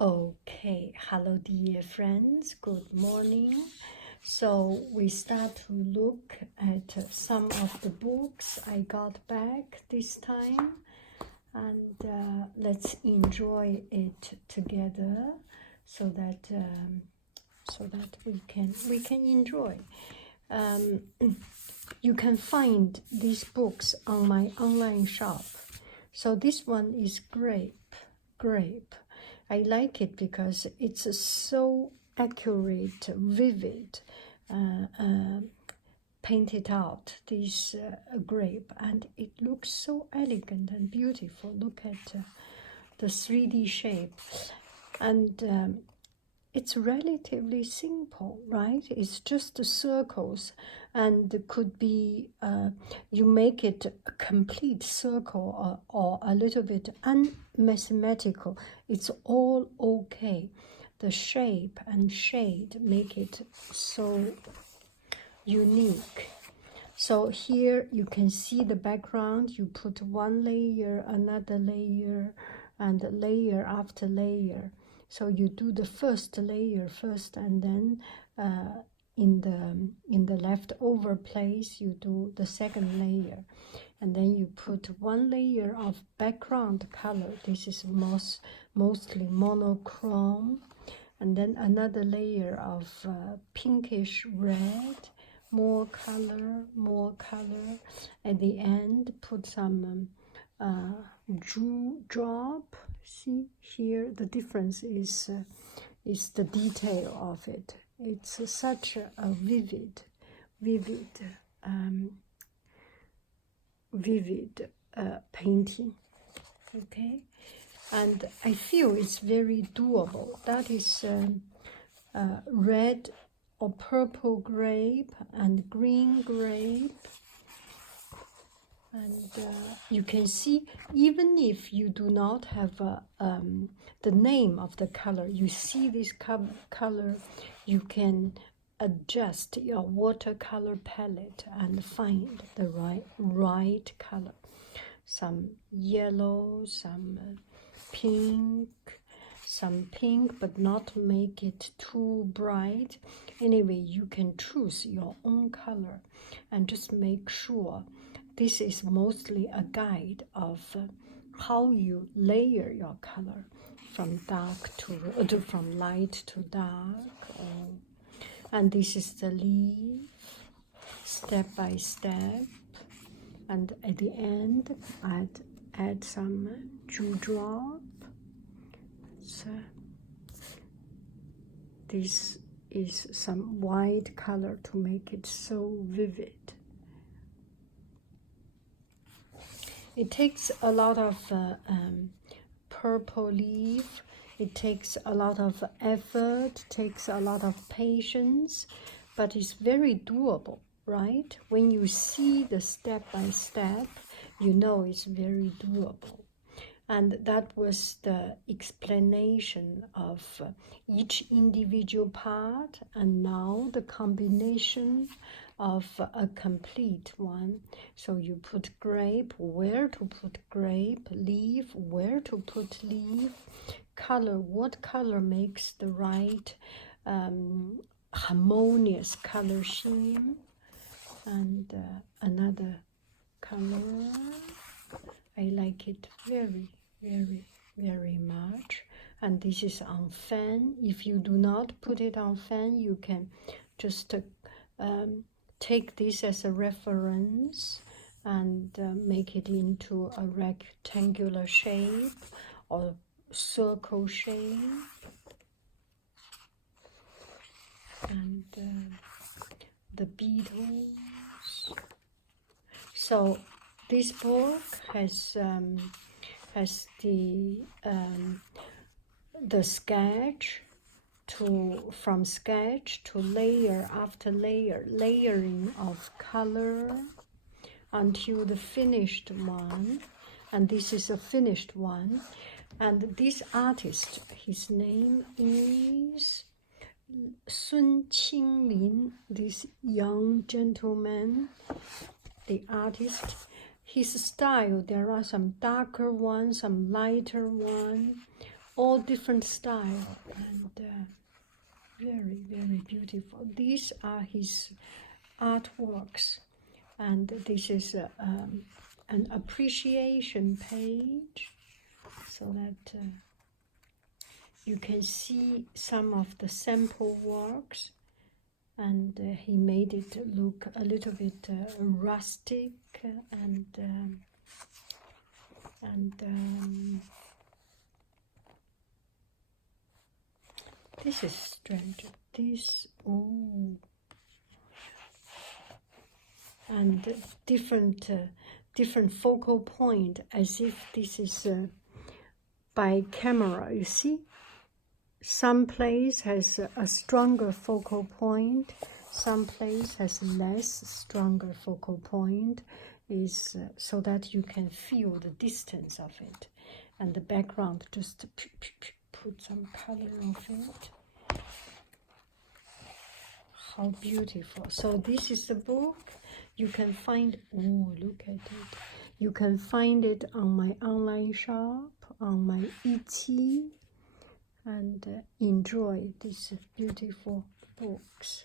Okay, hello dear friends, good morning. So we start to look at some of the books I got back this time, and let's enjoy it together so that we can enjoy. You can find these books on my online shop. So this one is grape. I like it because it's so accurate, vivid, painted out this grape, and it looks so elegant and beautiful. Look at the 3D shape, and it's relatively simple, right? It's just circles, and could be you make it a complete circle or a little bit unmathematical. It's all okay. The shape and shade make it so unique. So here you can see the background. You put one layer, another layer, and layer after layer. So you do the first layer first, and then in the leftover place you do the second layer, and then you put one layer of background color. This is mostly monochrome, and then another layer of pinkish red, more color. At the end, put some drop. See here, the difference is the detail of it. It's such a vivid painting. Okay, and I feel it's very doable. That is red or purple grape and green grape. And you can see, even if you do not have the name of the color, you see this color, you can adjust your watercolor palette and find the right color. Some yellow, some pink, but not make it too bright. Anyway, you can choose your own color and just make sure. This is mostly a guide of how you layer your color from from light to dark. And this is the leaf, step by step. And at the end, add some dewdrop. So this is some white color to make it so vivid. It takes a lot of purple leaf. It takes a lot of effort, takes a lot of patience, but it's very doable, right? When you see the step by step, you know it's very doable. And that was the explanation of each individual part, and now the combination of a complete one. So you put grape, where to put grape, leaf, where to put leaf, color, what color makes the right harmonious color scheme, and another color. I like it very, very much. And this is on fan. If you do not put it on fan, you can just take this as a reference and make it into a rectangular shape or circle shape. And the beetles. So this book has the sketch from sketch to layer after layer, layering of color until the finished one. And this is a finished one. And this artist, his name is Sun Qinglin, this young gentleman, the artist. His style, there are some darker ones, some lighter ones. all different style, and very, very beautiful. These are his artworks, and this is an appreciation page, so that you can see some of the sample works, and he made it look a little bit rustic and this is strange. This, oh, and different focal point, as if this is by camera. You see, some place has a stronger focal point, some place has less stronger focal point, is so that you can feel the distance of it, and the background just put some color of it. How beautiful. So this is the book. You can find, oh, look at it. You can find it on my online shop, on my Etsy, and enjoy these beautiful books.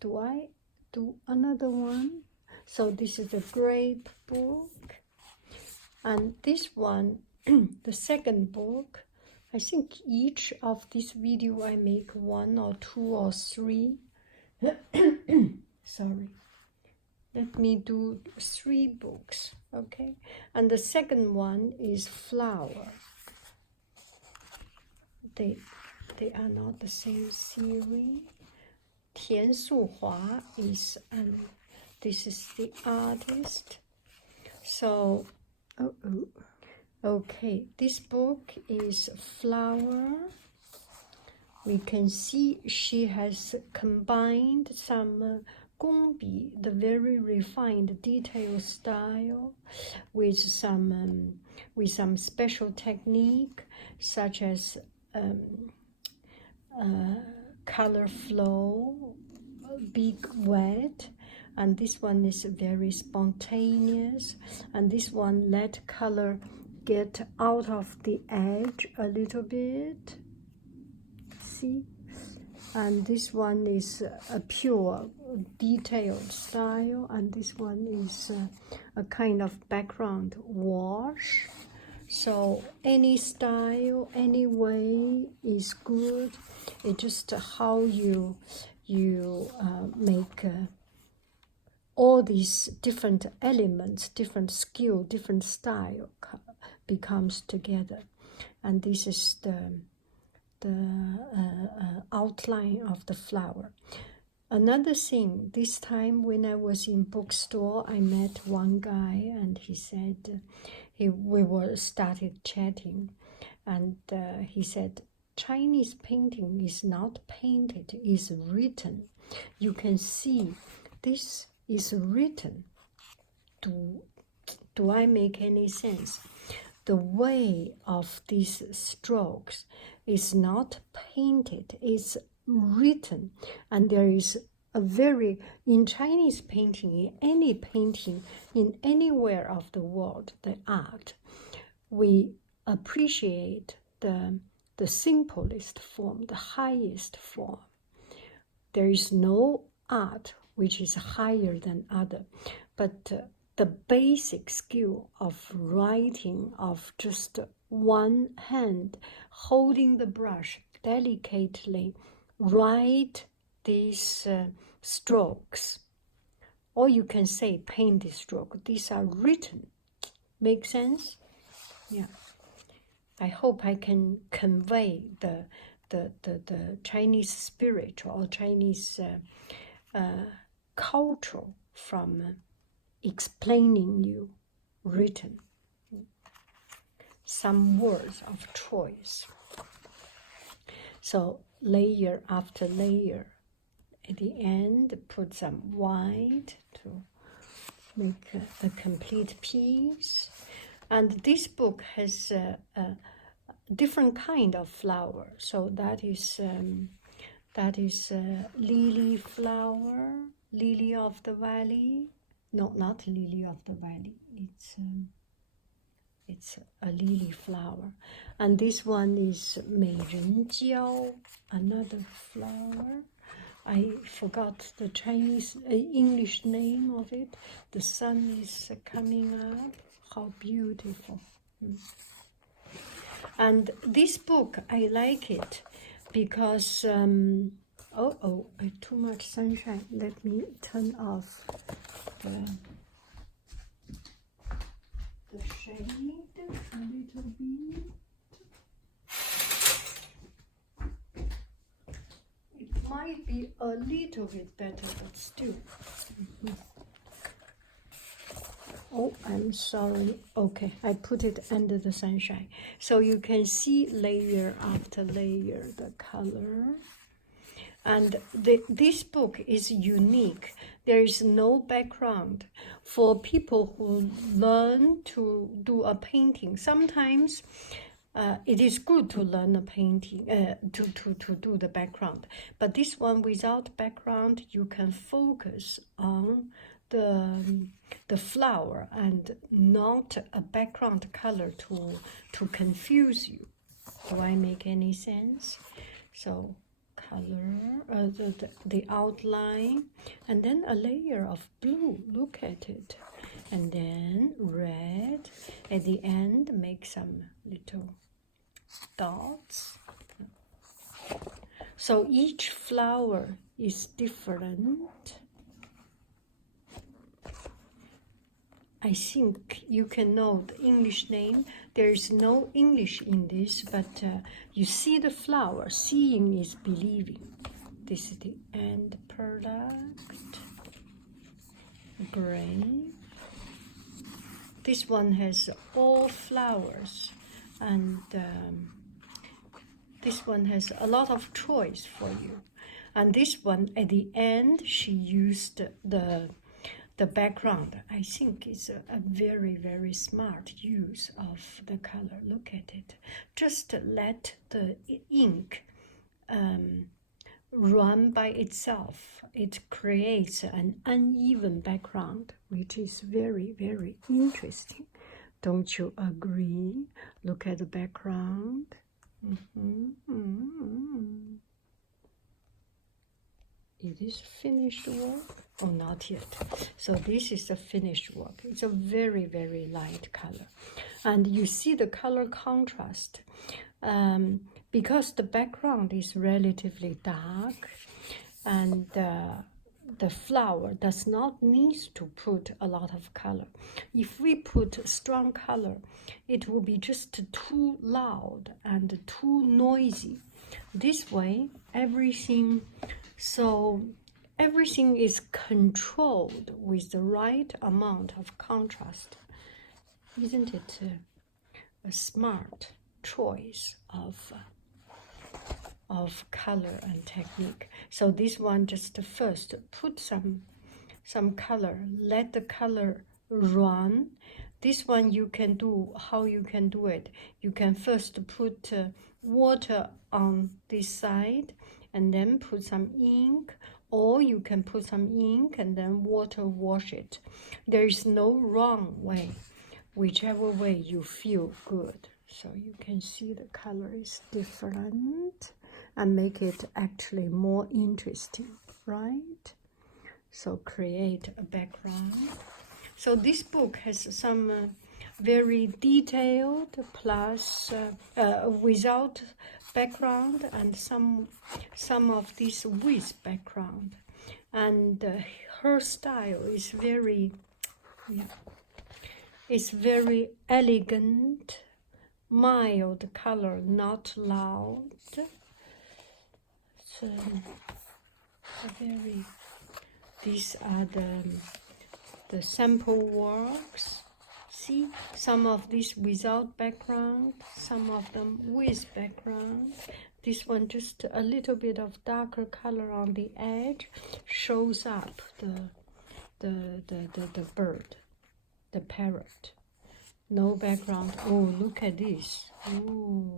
Do I do another one? So this is the grape book, and this one, the second book, I think each of this video I make 1 or 2 or 3. Sorry. Let me do 3 books, okay? And the second one is flower. They are not the same series. Tian Suhua is, this is the artist. So, okay, this book is flower. We can see she has combined some gongbi, the very refined detail style, with some special technique, such as color flow, big wet, and this one is very spontaneous, and this one let color get out of the edge a little bit. See, and this one is a pure detailed style, and this one is a kind of background wash. So any style, any way is good. It's just how you make all these different elements, different skill, different style becomes together, and this is the outline of the flower. Another thing, this time when I was in bookstore, I met one guy, and he said, we started chatting, and he said, Chinese painting is not painted, it's written. You can see this is written. Do I make any sense? The way of these strokes is not painted, it's written. And there is a very, in Chinese painting, in any painting, in anywhere of the world, the art, we appreciate the simplest form, the highest form. There is no art which is higher than other, but the basic skill of writing, of just one hand holding the brush delicately, write these strokes, or you can say paint the stroke. These are written. Make sense? Yeah. I hope I can convey the Chinese spirit or Chinese culture from explaining you written. Some words of choice. So layer after layer. At the end, put some white to make a complete piece. And this book has a different kind of flower. So that is lily flower, lily of the valley. No, not lily of the valley. It's It's a lily flower. And this one is 美人蕉, another flower. I forgot the Chinese, English name of it. The sun is coming up. How beautiful. And this book, I like it because, too much sunshine. Let me turn off the shade a little bit. It might be a little bit better, but still. Oh, I'm sorry. Okay, I put it under the sunshine. So you can see layer after layer the color. And this book is unique. There is no background. For people who learn to do a painting, sometimes it is good to learn a painting, to do the background. But this one without background, you can focus on the flower and not a background color to confuse you. Do I make any sense? So color, the outline, and then a layer of blue, look at it, and then red at the end, make some little dots. So each flower is different. I think you can know the English name. There is no English in this, but you see the flower. Seeing is believing. This is the end product. Grape. This one has all flowers, and this one has a lot of choice for you. And this one, at the end, she used the background. I think is a very, very smart use of the color. Look at it. Just let the ink run by itself. It creates an uneven background, which is very, very interesting. Don't you agree? Look at the background. Is this finished work? Oh, not yet. So this is the finished work. It's a very, very light color. And you see the color contrast. Because the background is relatively dark, and the flower does not need to put a lot of color. If we put strong color, it will be just too loud and too noisy. This way, everything is controlled with the right amount of contrast. Isn't it a smart choice of color and technique? So this one, just first put some color, let the color run. This one you can do, how you can do it. You can first put water on this side and then put some ink, or you can put some ink and then water wash it. There is no wrong way, whichever way you feel good. So you can see the color is different and make it actually more interesting, right? So create a background. So this book has some very detailed plus without background, and some of this with background. And her style is very, it's very elegant, mild color, not loud. So very. These are the sample works. See, some of these without background, some of them with background. This one just a little bit of darker color on the edge shows up the bird, the parrot. No background. Oh, look at this. Ooh.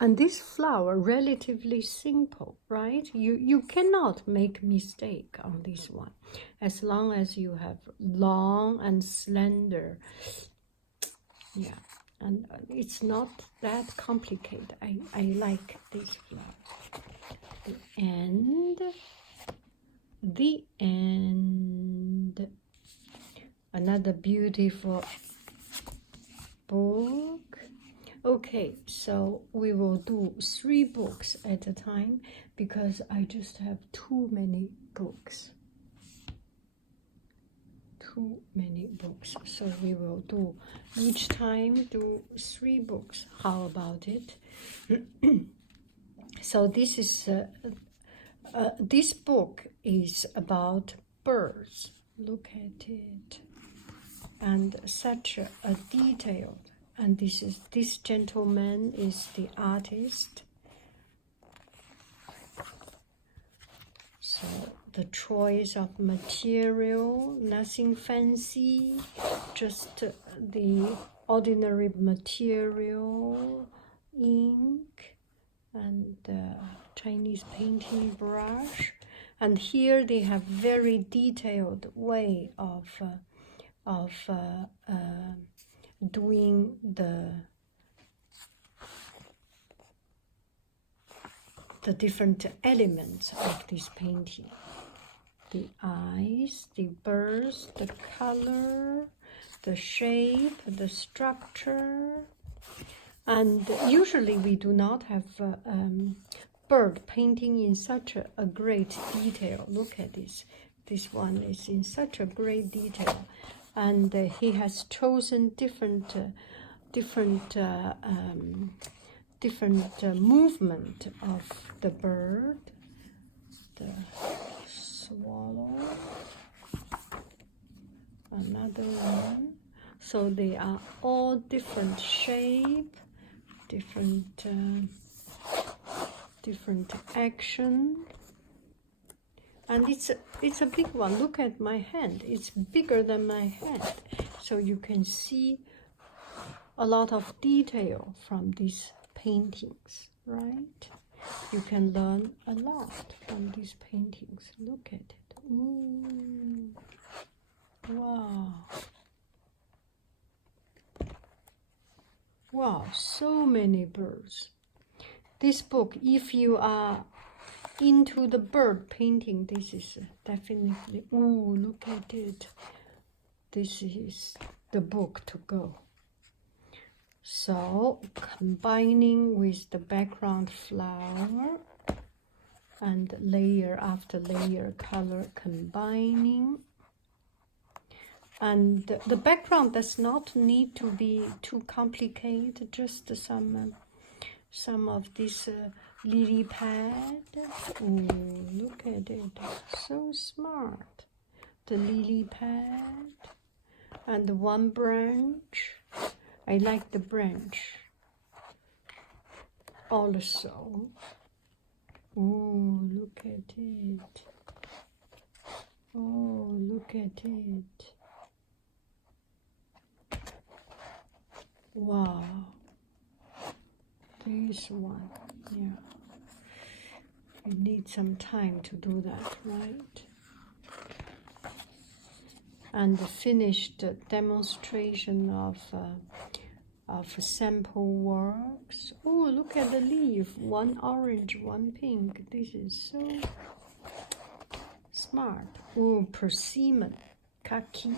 And this flower relatively simple, right? You cannot make mistake on this one, as long as you have long and slender. Yeah, and it's not that complicated. I like this flower. The end. Another beautiful book. Okay, so we will do 3 books at a time because I just have too many books. Too many books. So we will do each time do 3 books. How about it? So this is this book is about birds. Look at it, and such a detailed. And this gentleman is the artist. So the choice of material, nothing fancy, just the ordinary material, ink, and Chinese painting brush. And here they have very detailed way of doing the different elements of this painting. The eyes, the birds, the color, the shape, the structure. And usually we do not have bird painting in such a great detail. Look at this. This one is in such a great detail. And he has chosen different movement of the bird, the swallow, another one. So they are all different shape, different action. And it's a big one. Look at my hand. It's bigger than my hand. So you can see a lot of detail from these paintings, right? You can learn a lot from these paintings. Look at it. Ooh. Wow. Wow, so many birds. This book, if you are into the bird painting, this is definitely, ooh, look at it. This is the book to go. So combining with the background flower and layer after layer color combining. And the background does not need to be too complicated, just some of this lily pad. Ooh, look at it, so smart. The lily pad and one branch. I like the branch also. Ooh, look at it. Oh, look at it. Wow. This one, yeah. You need some time to do that, right? And the finished demonstration of sample works. Oh, look at the leaf. One orange, one pink. This is so smart. Oh, persimmon, khaki.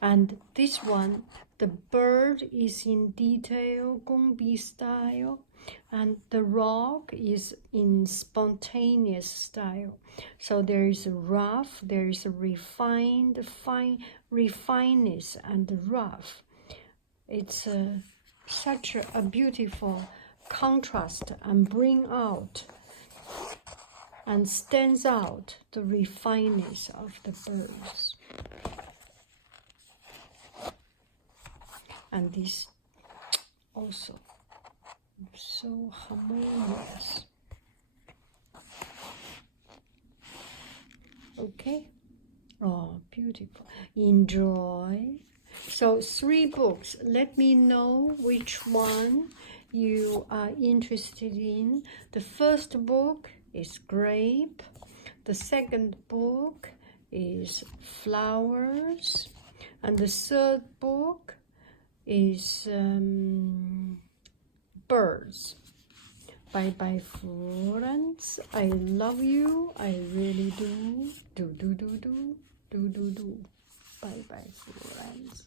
And this one, the bird is in detail, gongbi style, and the rock is in spontaneous style. So there is a rough, there is a refined, refineness and rough. It's such a beautiful contrast and bring out and stands out the refineness of the birds. And this also so harmonious. Okay. Oh, beautiful. Enjoy. So 3 books. Let me know which one you are interested in. The first book is Grape. The second book is Flowers. And the third book is Birds. Bye bye, friends. I love you. I really do. Do. Bye bye, friends.